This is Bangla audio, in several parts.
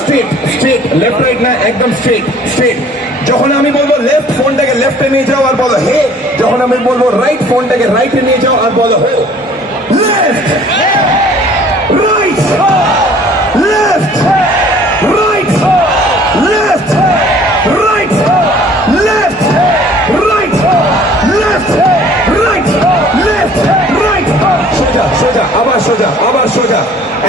স্ট্রেট স্ট্রেট, লেফট রাইট না, একদম স্ট্রেট স্ট্রেট। যখন আমি বলবো লেফট, ফোনটাকে লেফটে নিয়ে যাও আর বলো হে। যখন আমি বলবো রাইট, ফোনটাকে রাইটে নিয়ে যাও আর বলো হো। Left right left right left right left right left right left right. সোজা সোজা, আবার সোজা, আবার সোজা।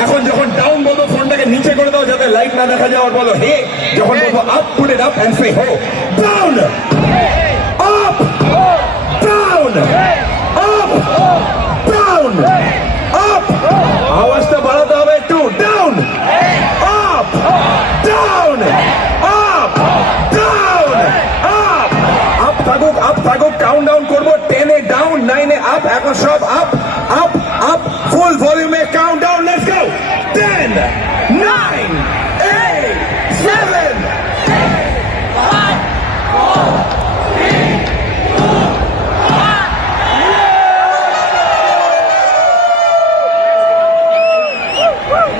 এখন যখন ডাউন বলবো ফোনটাকে নিচে করে দাও যাতে লাইট না দেখা যায় আর বলো হে। যখন বলবো up, put it up and say হো। ডাউন